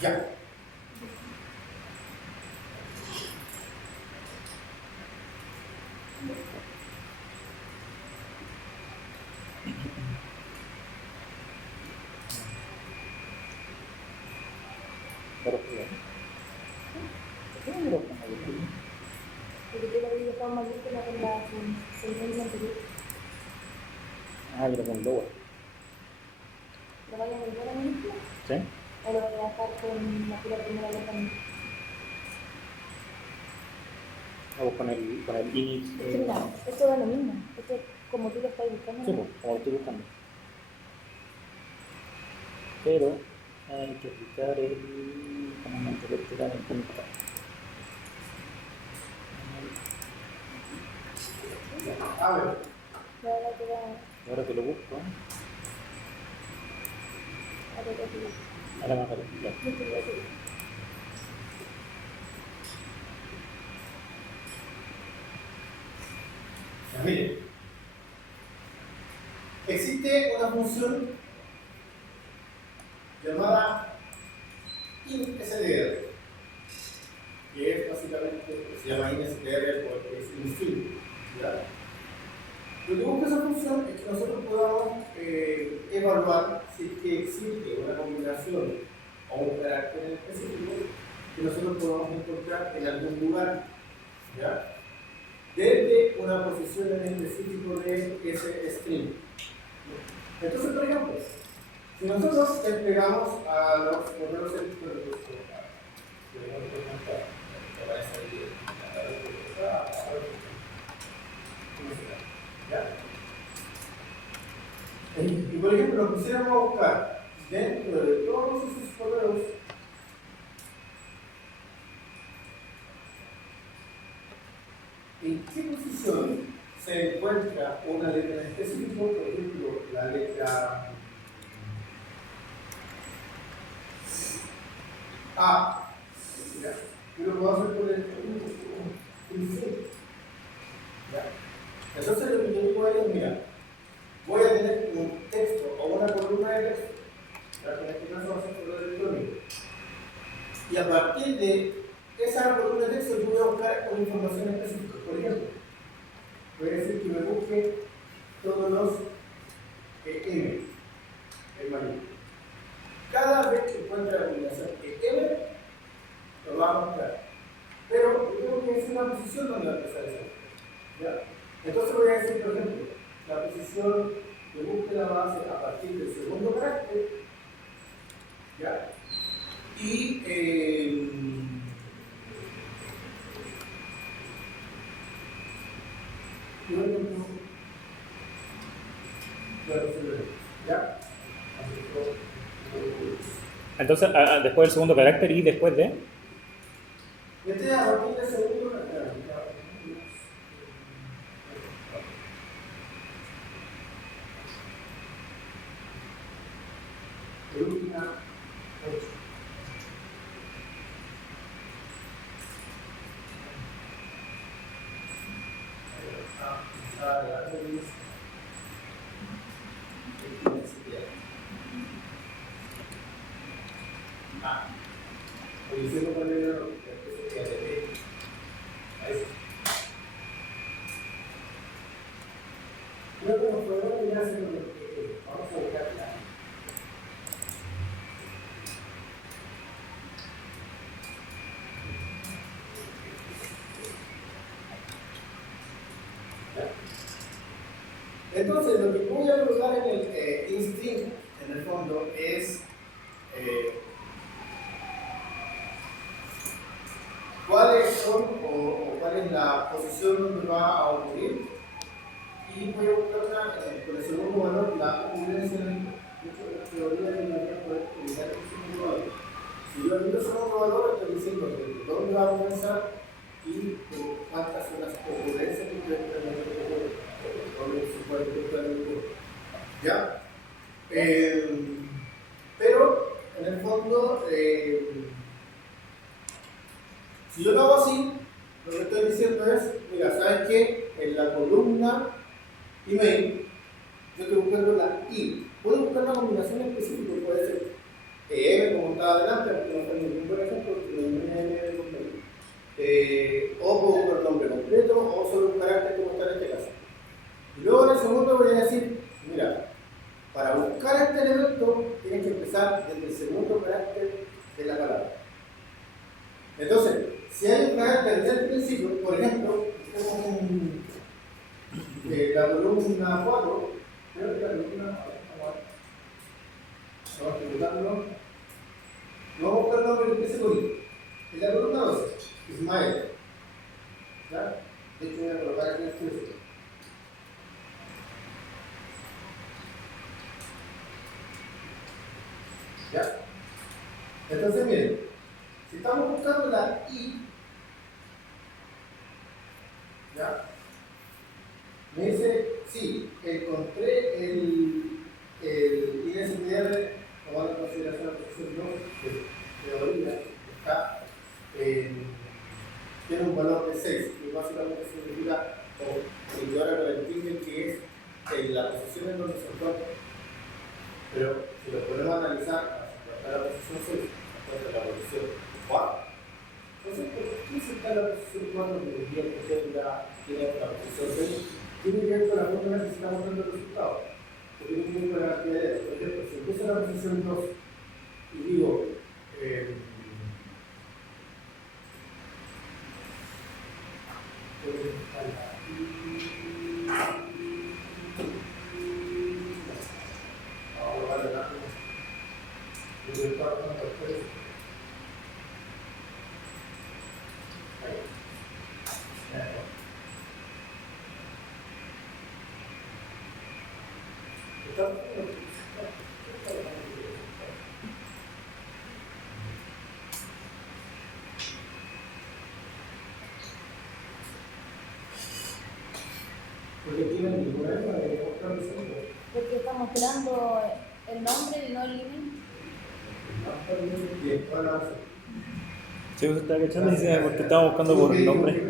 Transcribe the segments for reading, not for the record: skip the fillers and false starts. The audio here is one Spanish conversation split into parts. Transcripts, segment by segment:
Ya. Porque yo lo vi de forma mayor que la sentencia anterior. Ah, yo lo pongo lower. ¿Lo vaya a volver a mismo? ¿Sí? ¿O lo voy a dejar con la primera letra? Vamos con el init. Es que mira, esto da lo mismo. Esto es como tú lo estás buscando. Sí, pues, como lo estoy buscando. Pero hay que aplicar el comandante electoral en punto. A ver. Ahora que lo busco. Ahora me aparece. Ya, miren. Existe una función llamada instr, que es básicamente, se llama instr porque es instint. ¿Ya? Lo que busca esa función es que nosotros podamos evaluar si es que existe una combinación o un carácter en específico que nosotros podamos encontrar en algún lugar, ¿ya? Desde una posición en específico de ese string. Entonces, por ejemplo, si nosotros desplegamos a los correos electrónicos, ¿ya? Y por ejemplo, lo pusiéramos a buscar dentro de todos esos correos en qué posición se encuentra una letra en específico, por ejemplo, la letra A. ¿Ya? Yo lo puedo hacer por el C. ¿Ya? Entonces lo que yo digo es, mira, voy a tener un texto o una columna de texto, ¿ya? En este caso va a ser correo electrónico. Y a partir de esa columna de texto yo voy a buscar una información específica. Por ejemplo, voy a decir que me busque todos los M en mayor. Cada vez que encuentre la combinación M, lo va a buscar. Pero yo tengo que decir una posición donde va a empezar esa. ¿Ya? Entonces voy a decir, por ejemplo, la posición de búsqueda va a ser a partir del segundo carácter. ¿Ya? Y ¿ya? Entonces, después del segundo carácter y después de. Este es a partir del segundo carácter. Columna 8. Entonces, lo que voy a preguntar en el instinct, en el fondo, es cuáles son o cuál es la posición donde va a ocurrir. Y voy a buscar con el segundo valor la ocurrencia en la teoría de la poder utilizar el segundo valor. Si yo olvido el segundo valor, estoy diciendo que dónde va a comenzar y cuántas son las ocurrencias que puede tener ¿ya? Pero en el fondo, si yo lo hago así, lo que estoy diciendo es, mira, ¿sabes qué? En la columna email yo estoy buscando la I. Puedo buscar una combinación específica, puede ser M como estaba adelante, aunque no tengo ningún buen ejemplo, porque no me M completo. O puedo buscar el nombre completo, o solo un carácter como está en este caso. Y luego en el segundo voy a decir, mira, para buscar este elemento tienes que empezar desde el segundo carácter de la palabra. Entonces, si hay un carácter desde el principio, por ejemplo, tenemos la columna 4, creo que la columna 4, vamos a ejecutarlo. Vamos a buscar el nombre que empiece con I. En la columna 12, Ismael. ¿Ya? De hecho, voy a colocar aquí el texto. ¿Ya? Entonces, miren, si estamos buscando la I, ¿ya? Me dice, sí, encontré el ISBR, tomando en consideración la posición 2 de orilla, está tiene un valor de 6, y básicamente significa, y ahora lo entienden que es la posición en donde se encuentra. Pero si lo podemos analizar, a la posición 6, entonces la posición 4. Entonces, ¿por qué se está en la posición 4 que el día que tiene la posición 6? Tiene que ver con la forma en la que se está mostrando el resultado. Tiene que ver con la cantidad de dedos. Por ejemplo, si empiezo en la posición 2 y digo, porque tienen ningún problema de mostrar el segundo. Porque está mostrando el nombre y no el email. Bien, ahora Sí, usted está agachando y dice, porque estaba buscando por el nombre.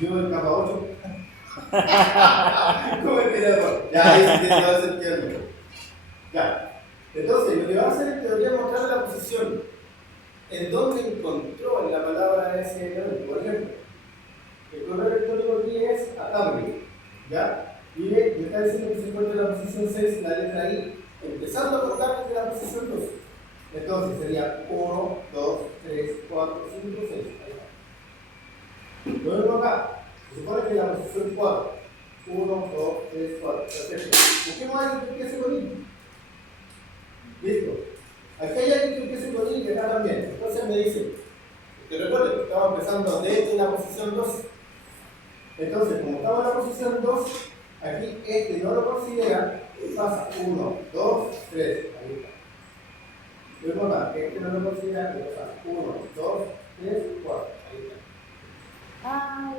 Yo en capa 8. ¿Cómo es que ya? Ya, ahí sí que se va a hacer tiempo. Ya. Entonces, lo que va a hacer es que debería mostrar la posición en donde encontró en la palabra ese elemento. Por ejemplo, el correo electrónico aquí es atable, ¿ya? Y me está diciendo que se encuentra en la posición 6, la letra I, empezando a cortar desde la posición 2. Entonces sería 1, 2, 3, 4, 5, 6. Ahí está. Lo mismo acá. Se supone que en la posición 4. 1, 2, 3, 4. Perfecto. Busquemos a alguien que empiece con I. Listo. Aquí hay alguien que empiece con I y acá también. Entonces me dice, que recuerden que estamos empezando desde la posición 2. Entonces, como estamos en la posición 2, aquí este no lo considera, pasa 1, 2, 3. Ahí está. Luego acá, este no lo considera, pasa 1, 2, 3, 4. Ahí está. Ah,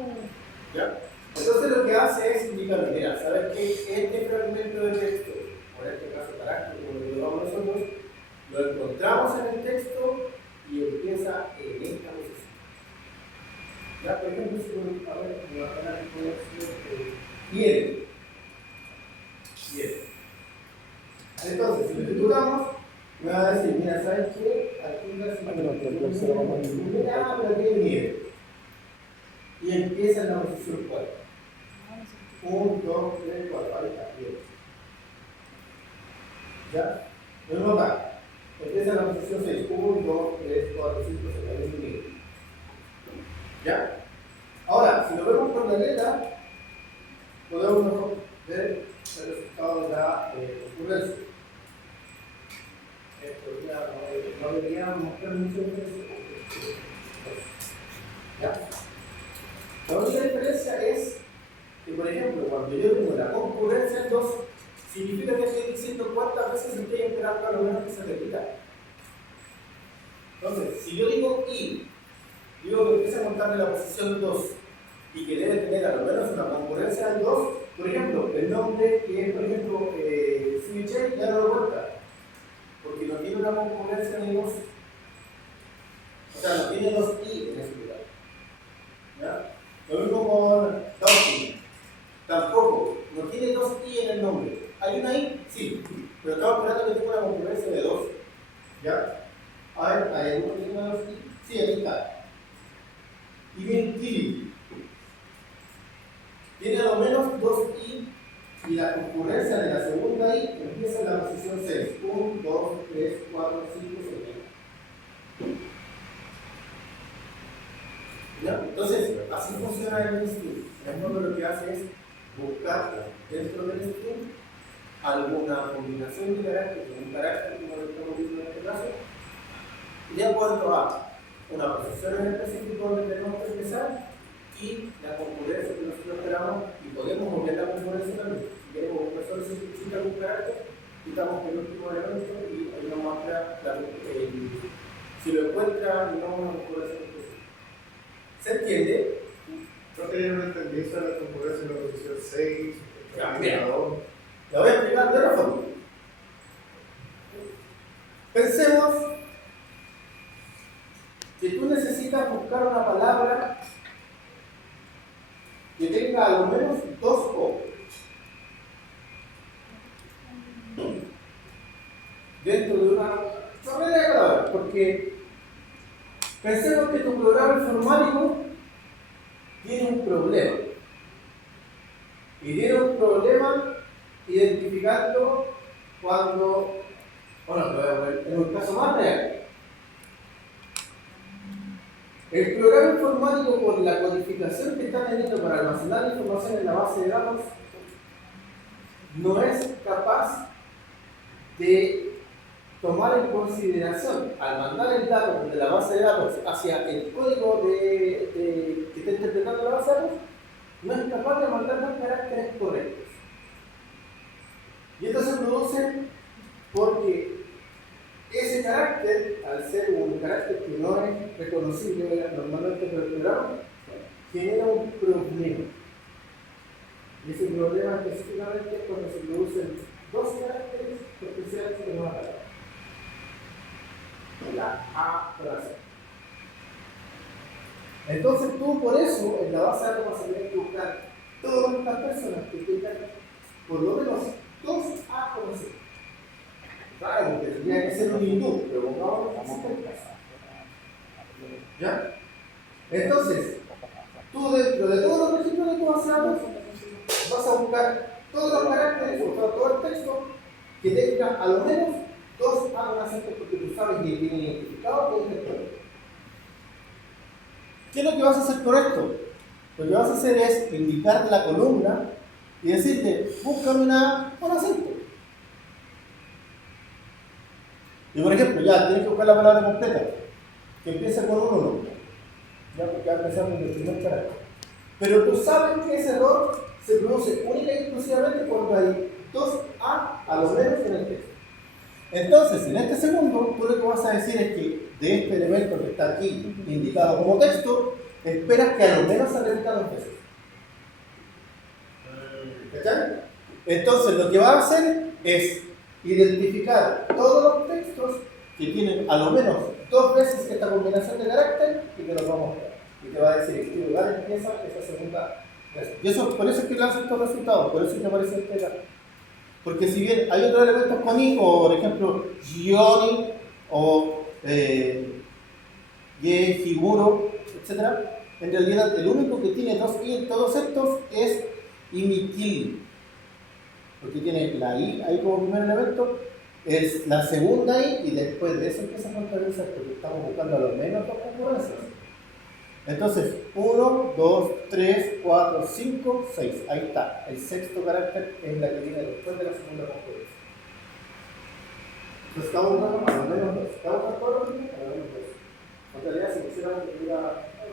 ¿Ya? Entonces lo que hace es indicar, mira, ¿sabes qué? Este fragmento de texto, por este caso carácter, como lo llamamos nosotros, lo encontramos en el texto y empieza en esta posición. Ya, por ejemplo, si a ver, me va a ganar quiere. Entonces, si lo ejecutamos, me va a decir, mira, ¿sabes qué? Aquí la pero aquí viene. Y empieza en la posición 4. 1, 2, 3, 4. Ahí está, bien. ¿Ya? Lo mismo acá. Empieza en la posición 6. 1, 2, 3, 4, 5, 6. Ahí viene. ¿Ya? Ahora, si lo vemos por la letra, podemos ver el resultado de la ocurrencia. Esto ya no debería mostrar mucha diferencia. ¿Ya? La única diferencia es que, por ejemplo, cuando yo tengo la concurrencia en 2, significa que estoy diciendo cuántas veces estoy esperando a lo menos que se repita. Entonces, si yo digo I, digo que empieza a contar de la posición 2 y que debe tener a lo menos una concurrencia en 2, por ejemplo, el nombre que es, por ejemplo, Switcher ya no lo cuenta, porque no tiene una concurrencia en 2. O sea, no tiene 2 I en ese lugar. ¿Ya? identificar. Identity. Tiene a lo menos 2 i y la concurrencia de la segunda i empieza en la posición 6. 1, 2, 3, 4, 5, 6. ¿Ya? Entonces, así funciona el string. En fondo lo que hace es buscar dentro del string alguna combinación de caracteres, un carácter como lo estamos viendo en este caso, de acuerdo a una posición en específico donde tenemos que empezar y la concurrencia que nosotros esperamos, y podemos mover la concurrencia también. Si queremos un profesor necesita algún carácter, quitamos el último elemento y ahí nos muestra si lo encuentra, no una concurrencia específica. ¿Se entiende? Creo que yo no entendí eso de la concurrencia en la posición 6. La voy a explicar de otra forma. Pensemos que tú necesitas buscar una palabra que tenga a lo menos 2 O dentro de una chorrera de palabras, porque pensemos que tu programa informático tiene un problema y tiene un problema identificando cuando, bueno, en un caso más real, el programa informático, por la codificación que está teniendo para almacenar la información en la base de datos, no es capaz de tomar en consideración, al mandar el dato de la base de datos hacia el código que está interpretando la base de datos, no es capaz de mandar los caracteres correctos. Y esto se produce porque ese carácter, al ser un carácter que no es reconocible normalmente por el programa, genera un problema. Y ese problema específicamente es cuando se producen 2 caracteres especiales en una palabra. La A o la C. Entonces tú por eso en la base de datos vas a tener que buscar todas estas personas que tengan por lo menos 2 A o C. Claro, porque tendría que ser un hindú, pero pongamos ¿ya? Entonces, tú dentro de todos los registros de tu base de datos vas a buscar todos los caracteres, o todo el texto que tenga a lo menos 2 A o C, porque tú sabes que tiene identificado que es el problema. ¿Qué es lo que vas a hacer con esto? Lo que vas a hacer es indicar la columna y decirte, búscame una acento. Y por ejemplo, ya tienes que buscar la palabra completa, que empieza con un 1, ya porque va a empezar desde el primer carácter. Pero tú sabes que ese error se produce única y exclusivamente cuando hay 2 A lo menos en el texto. Entonces, en este segundo, tú lo que vas a decir es que de este elemento que está aquí indicado como texto, esperas que a lo menos se repita 2 veces. ¿Cachai? Entonces, lo que va a hacer es identificar todos los textos que tienen a lo menos 2 veces esta combinación de carácter y te los va a mostrar. Y te va a decir en qué lugar empieza esa segunda vez. Y eso, por eso es que lanza estos resultados, por eso es que aparece este carácter. Porque si bien hay otros elementos con i, o por ejemplo, Gioni, o Ye, Higuro, etc., en realidad el único que tiene 2 i en todos estos es Imikil. Porque tiene la i ahí como primer elemento, es la segunda i, y después de eso empieza a contabilizar, porque estamos buscando a lo menos 2 concurrencias. Entonces, 1, 2, 3, 4, 5, 6. Ahí está. El sexto carácter es la que viene después de la segunda concurrencia. Entonces, estamos buscando a lo menos 2. ¿Estamos de acuerdo? A lo menos 2. En realidad, si quisiéramos que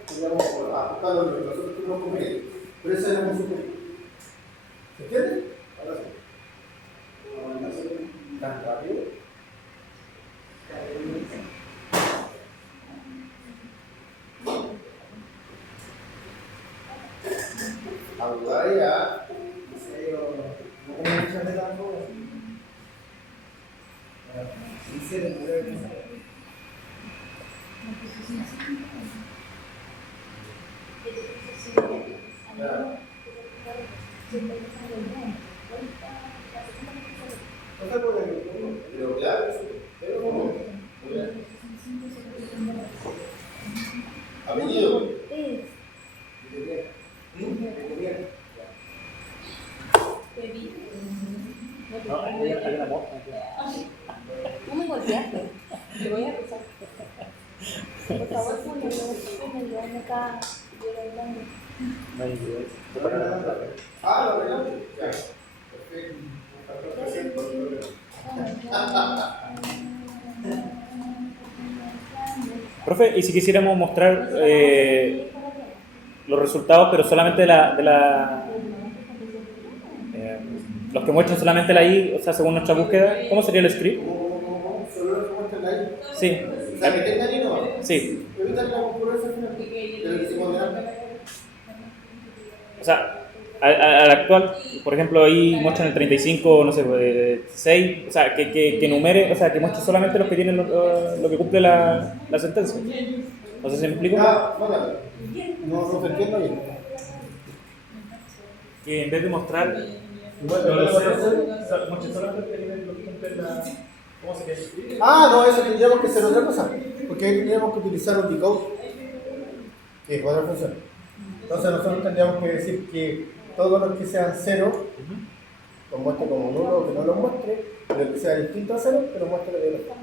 podríamos ajustar lo que nosotros tuvimos con ellos. Pero esa es la música. ¿Se entiende? Ahora sí. ¿Tan rápido? Ahora ya, no como muchas de las cosas. Sí se le puede pensar. No se puede, pero claro, pero ¿cómo? Apellido. Es. No, hay una mosca. No me golpeaste. Te voy a acusar. Por favor, pónmelo en acá. Yo lo hablando. No hay idea. Lo arreglaste. Ya. Perfecto. Profe, y si quisiéramos mostrar los resultados, pero solamente los que muestran solamente la I, o sea, según nuestra búsqueda, ¿cómo sería el script? Solo lo que muestran ahí. Sí, O sea, que tengan y no. sí. Evitar la concurrencia al final. De lo que hicimos delante. O sea, al actual, por ejemplo, ahí muestran el 35, no sé, 6, o sea, que numere, o sea, que muestre solamente los que tienen lo que cumple la sentencia. No sé si me explico. Ya, bájale. No se entiende bien. Que en vez de mostrar Bueno, los ¿lo ceros, hacer? o sea, muestre solamente lo que cumple la. ¿Cómo sería? No, eso tendríamos que hacer otra cosa. Porque ahí tendríamos que utilizar un decode. Que es otra función. Entonces nosotros tendríamos que decir que todos los que sean cero, los muestre como nulo o que no los muestre, pero que sea distinto a cero, que los muestre de otro.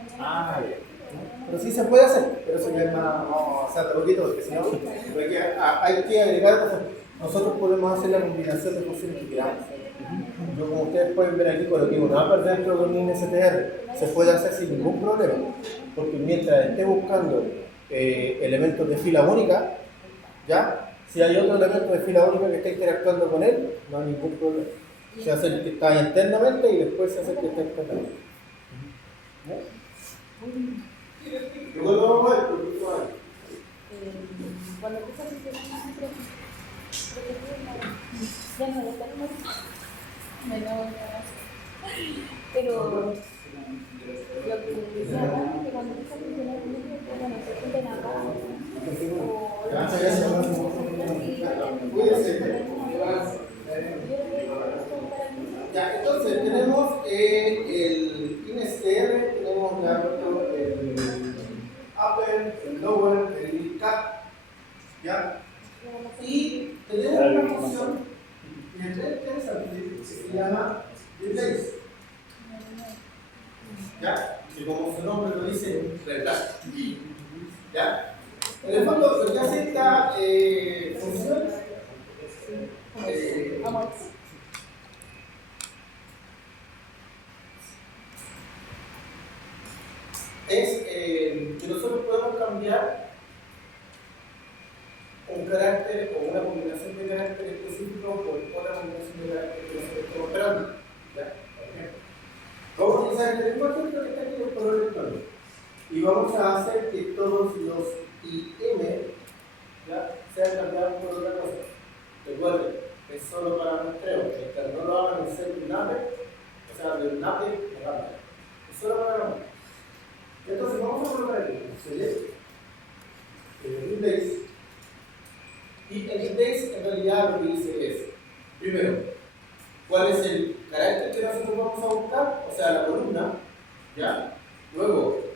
Pero sí se puede hacer, pero eso ya es más, vamos a hacer poquito, porque si no, hay que agregar cosas. Nosotros podemos hacer la combinación de funciones que queramos. Yo, como ustedes pueden ver aquí, coloqué un upper dentro de un INSTR, se puede hacer sin ningún problema, porque mientras esté buscando elementos de fila única, ¿ya? Si hay otro elemento de fila única que está interactuando con él, no hay ningún problema. Se hace el que está internamente y después se hace el que está externamente. Luego lo vamos a ver, Cuando empieza a decir ya no lo tenemos. Pero lo que decía antes, que cuando empieza a funcionar el núcleo, bueno, se junten acá. Ya, entonces tenemos el INSTR, tenemos el upper, el lower, el cap, ¿ya? Y tenemos una función que es interesante que se llama replace, ¿ya? Que como su nombre lo dice, reemplaza, ¿ya? En el fondo, lo que hace esta función es que nosotros podemos cambiar un carácter o una combinación de carácter específico por otra combinación de carácter que nosotros estamos esperando. ¿Ya? Vamos a utilizar este lenguaje que está aquí en el correo electrónico y vamos a hacer que todos los IM, ¿ya?, sean cambiados por otra cosa. Recuerden, es solo para muestreo, mientras no lo hagan en ser un napper, o sea, del napper, es solo para la muestra. Entonces vamos a colocar aquí select, el index, y el index en realidad lo que dice es, primero, cuál es el carácter que nosotros vamos a buscar, o sea, la columna, ¿ya? Luego,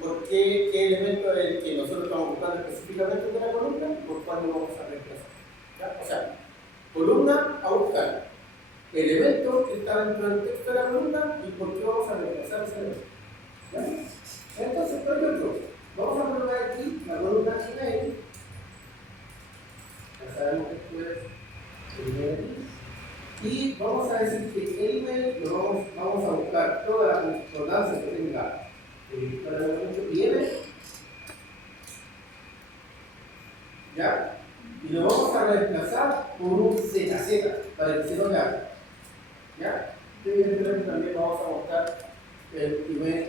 ¿por qué elemento es el que nosotros estamos buscando específicamente de la columna? ¿Por cuál lo vamos a reemplazar? ¿Ya? O sea, columna a buscar, elemento que está dentro del texto de la columna y por qué vamos a reemplazar ese elemento. ¿Ya? Entonces, por ejemplo, vamos a colocar aquí la columna email. Ya sabemos que esto es el email. Y vamos a decir que el email lo vamos a buscar toda la concordancia que tenga para el elemento IM, ¿ya? Y lo vamos a reemplazar por un ZZ para que se lo vea, ¿ya? Y evidentemente también vamos a buscar el email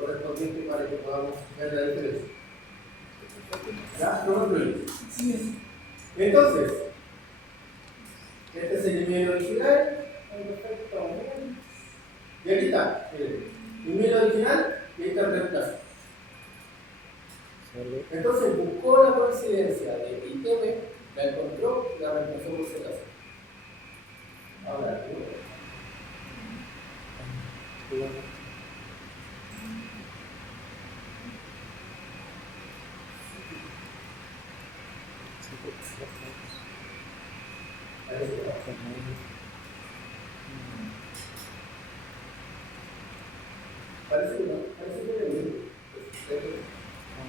correspondiente para que podamos ver la diferencia. ¿Ya? No me olvides. Entonces, este es el email original. Y aquí está, el email original y ahí está el reemplazo. Entonces buscó la coincidencia de IM, la encontró y la reemplazó por ZZ. Ahora, Parece que no, parece que no.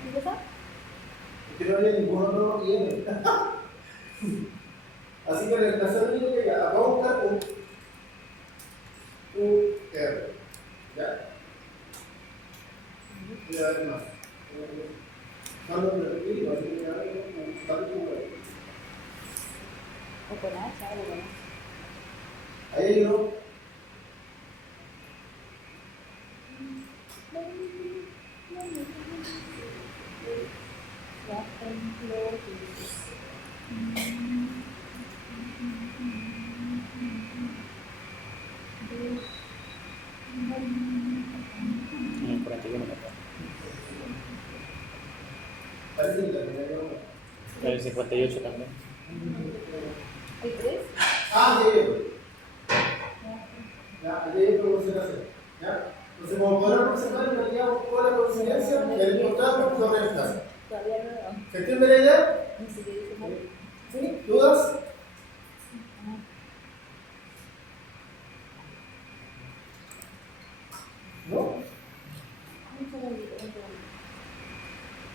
¿Qué cosa? Que no había ninguno nuevo IN. Así que reemplazar el que ya, vamos a buscar un UR. ¿Ya? Voy a ver más. No lo repito, así que ahora vamos a ver. O con H, algo con H. Ahí hay uno. En el 41 me acuerdo. Parece que también hay uno. En el 58 también. ¿Hay tres? Ah, ya, de proporcionación. ¿Ya? Entonces, como podrán observar, en realidad, con la coincidencia, el encontrarlo lo reemplaza. Todavía no. ¿Se entiende la idea? Ni siquiera dice nada. ¿Sí? ¿Dudas? ¿No? Un segundito.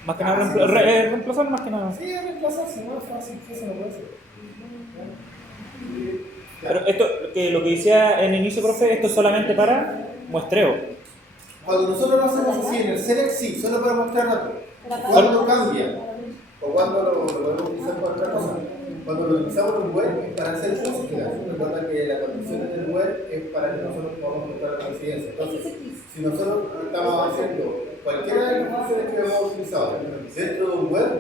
Más que nada, reemplazar más que nada. Sí, reemplazarse, no es fácil, eso no puede ser. Pero esto, lo que decía en el inicio, profe, esto es solamente para muestreo. Cuando nosotros lo hacemos así en el Select, sí, solo para mostrar datos. Cuando cambia, o cuando lo podemos utilizar para otra cosa. Cuando lo utilizamos en web es para hacer búsqueda. Recuerda que la condición del web es para que nosotros podamos encontrar la coincidencia. Entonces, si nosotros estamos haciendo cualquiera de las funciones que hemos utilizado dentro de un web,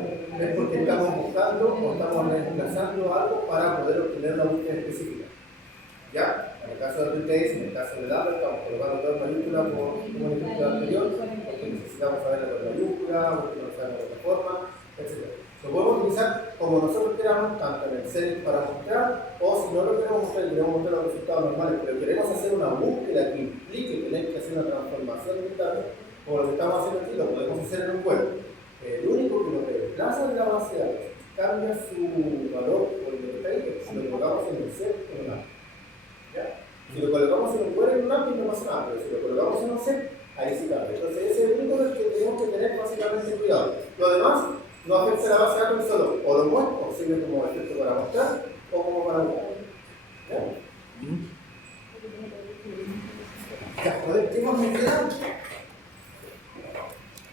es porque estamos buscando o estamos reemplazando algo para poder obtener una búsqueda específica. ¿Ya? En el caso de Replace, en el caso de Data, estamos colocando dos mayúsculas como en el ejemplo anterior, porque necesitamos saber la mayúscula, porque no sabemos la plataforma, etc. Lo podemos utilizar como nosotros queramos, tanto en el Select para mostrar, o si no lo queremos mostrar, queremos mostrar los resultados normales, pero queremos hacer una búsqueda que implique tener que hacer una transformación de datos, como lo que estamos haciendo aquí, lo podemos hacer en un web. El único que lo reemplaza de la base de datos, cambia su valor por el que está ahí, si lo colocamos en el Select o en el API. ¿Ya? Si lo colocamos en un web en un API no pasa nada, pero si lo colocamos en un Select, ahí sí cambia. Entonces ese es el único que tenemos que tener básicamente cuidado. Lo demás no afecta a la base de datos solo, o lo muestro, o sirve como efecto para mostrar, o como para buscar. ¿Ya? Ya, a ver, ¿qué más me queda?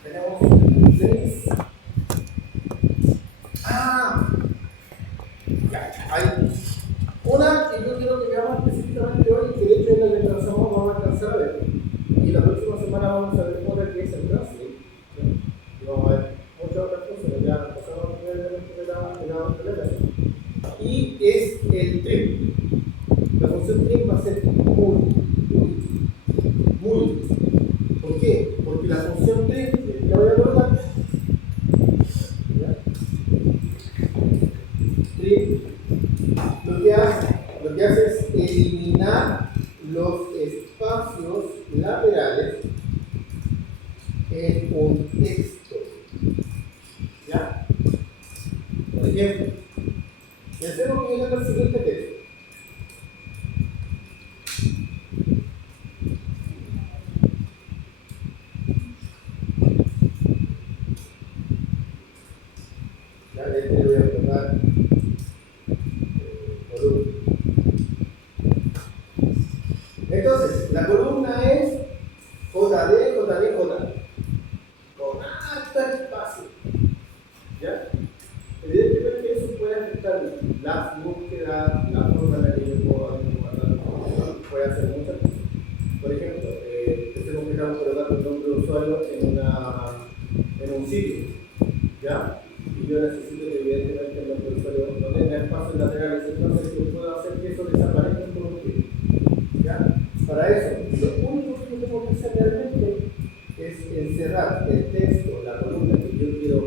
Tenemos 6. Ya, hay una que yo quiero que veamos específicamente hoy, que de hecho es la que trazamos, vamos a alcanzar a ver. Y la próxima semana vamos a ver otra que es el Translate. Y vamos a ver muchas otras cosas, ya pasamos a ver de la relación. Y es el trim. La función trim va a ser muy útil. ¿Por qué? Porque la función trim, la voy a colocar. Trim lo que hace es eliminar los espacios laterales en un texto. ¿Ya? Por ejemplo, pensemos que yo tengo el siguiente texto. Ya, de este le voy a colocar columna. Entonces, la columna es JD, con harto espacio. ¿Ya? Evidentemente eso puede afectar las búsquedas, la forma en la que yo puedo guardar, puede hacer muchas cosas. Por ejemplo, pensemos que estamos colocando un nombre de usuario en un sitio, ¿ya? Y yo necesito que evidentemente el nombre de usuario no tenga espacios laterales, entonces yo puedo hacer que eso desaparezca por un clic. ¿Ya? Para eso, lo único que yo tengo que hacer realmente es encerrar el texto, la columna que yo quiero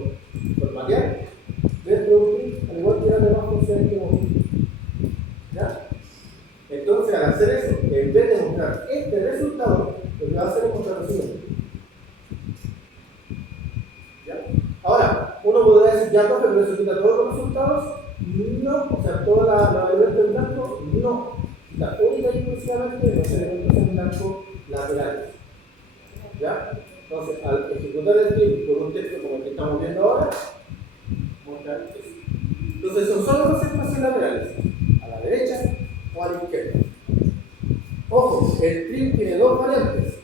formatear, dentro de un clic, al igual que las demás funciones que hemos visto. ¿Ya? Entonces, al hacer eso, en vez de mostrar este resultado, lo que va a hacer es mostrar lo siguiente. ¿Ya? Ahora, uno podrá decir, ya, profe, pero eso quita todos los resultados. No, o sea, toda la elementos en blanco, no. La única y exclusivamente los elementos en blanco laterales. ¿Ya? Entonces, al ejecutar el print por un texto como el que estamos viendo ahora, mostrar esto. Entonces, son solo dos espacios laterales, a la derecha o a la izquierda. Ojo, el print tiene dos variantes,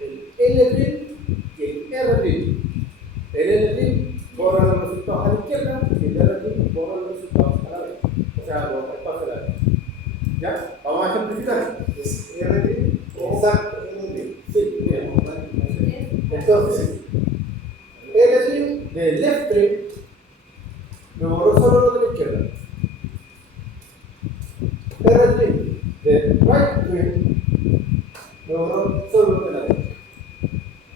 el L print y el R print. El L print borra los resultados a la izquierda y el R print borra los resultados a la derecha. O sea, los espacios a la derecha. ¿Ya? Vamos a ejemplificar. Es R o Exacto. N. Sí, bien. Entonces, L print de left print me borró solo lo de la izquierda. R print de right print me borró solo lo de la derecha.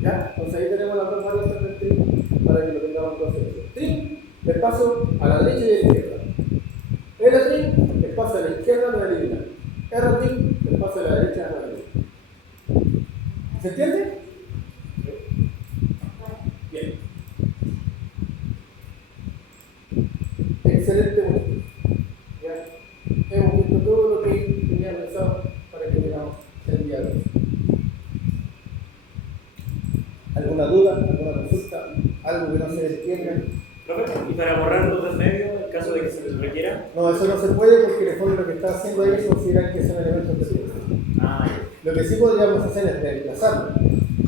¿Ya? Entonces ahí tenemos las dos variantes del print para que lo tengamos entonces. Print, espacio a la derecha y a la izquierda. L print, espacio a la izquierda no elimina. R print, espacio a la derecha no elimina. ¿Se entiende? Bien. Excelente momento. Ya hemos visto todo lo que tenía pensado para que tengamos el día de hoy. ¿Alguna duda? ¿Alguna consulta? ¿Algo que no se entienda? Profe, ¿y para borrar los dos medios en caso de que se les requiera? No, eso no se puede porque en el fondo lo que está haciendo ahí es considerar que son elementos de texto. Ah, Lo que sí podríamos hacer es reemplazarlo.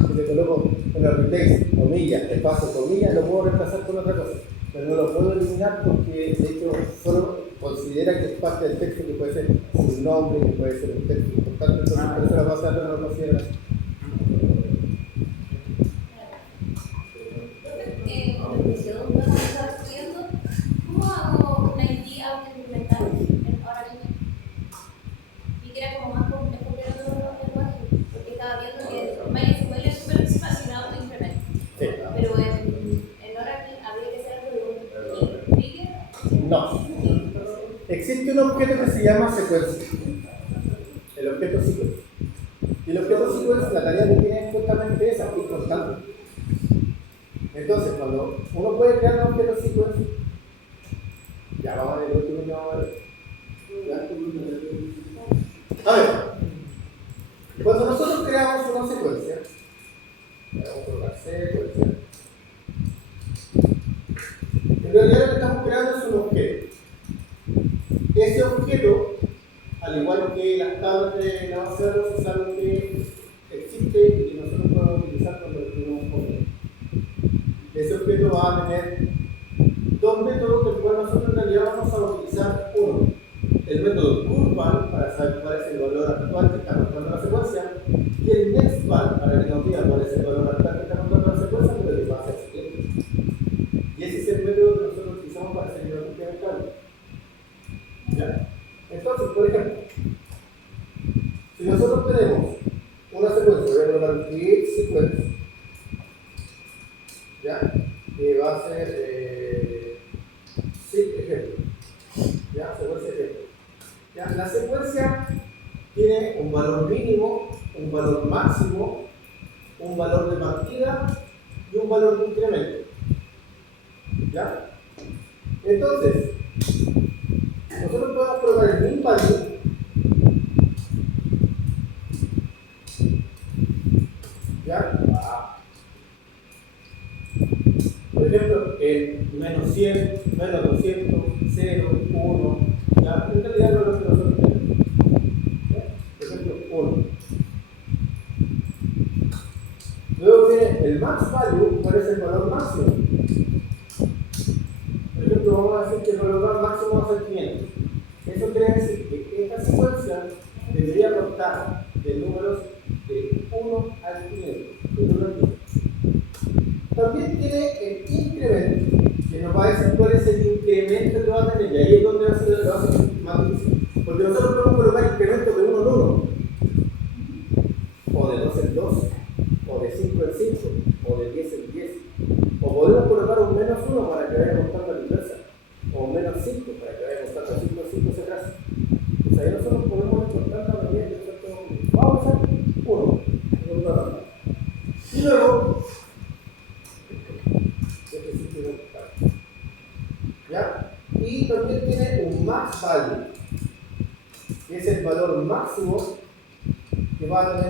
Si le coloco en el retext, comillas, espacio, comillas, lo puedo reemplazar con otra cosa. Pero no lo puedo eliminar porque de hecho solo considera que es parte del texto que puede ser un nombre, que puede ser un texto importante, entonces por eso la base de datos no lo considera así. En mi misión, cuando estaba estudiando, ¿cómo hago una idea implementar ahora mismo? Y que era como más complejo que otros lenguajes, porque estaba viendo que MySQL es súper fascinado con incremento. Sí. Pero en Oracle habría que hacer algo de un trigger. No. Existe un objeto que se llama secuencia. El objeto sequence. Y el objeto sequence, la tarea que tiene es justamente esa, ir contando. Entonces, cuando uno puede crear un objeto sequence, ya vamos a ver el último que vamos a ver. ¿Ya? A ver, cuando nosotros creamos una secuencia, vamos a colocar secuencia. En realidad lo que estamos creando es un objeto. Ese objeto, al igual que las tablas de la base de datos, es algo que existe y que nosotros podemos utilizar cuando lo tenemos un objeto. Ese objeto va a tener dos métodos del cual nosotros en realidad vamos a utilizar uno. El método curval para saber cuál es el valor actual que está mostrando la secuencia y el nextval para que nos diga cuál es el valor actual que está mostrando la secuencia, pero que va a ser siguiente. Y ese es el método que nosotros utilizamos para seguir la búsqueda del cambio. ¿Ya? Entonces, por ejemplo, si nosotros tenemos una secuencia, voy a colocar create sequence, ¿ya? Que va a ser sí, ejemplo. ¿Ya? Secuencia ejemplo. ¿Ya? La secuencia tiene un valor mínimo, un valor máximo, un valor de partida y un valor de incremento. ¿Ya? Entonces, nosotros podemos colocar el min value ¿ya? Por ejemplo, el menos 100, menos 200, 0, 1, ¿ya? En realidad no es lo que nosotros tenemos. ¿Ya? Por ejemplo, 1. Luego viene el max value, cuál es el valor máximo. Por ejemplo, vamos a decir que el valor máximo va a ser 500. Eso quiere decir que esta secuencia debería contar de números de 1 al 500, de 1 al 500. También tiene el incremento, que nos va a decir cuál es el incremento que va a tener, y ahí es donde va a ser más difícil. Porque nosotros podemos colocar incrementos de 1 en 1, o de 2 en 2, o de 5 en 5, o de 10 en 10. O podemos colocar un menos 1 para que vaya contando a la inversa, o un menos 5 para que vaya contando 5 en 5 hacia atrás. Pues ahí nosotros podemos encontrar la medida de efecto. Vamos a hacer 1, y luego ¿ya? Y y también tiene un max value, que es el valor máximo que va a tener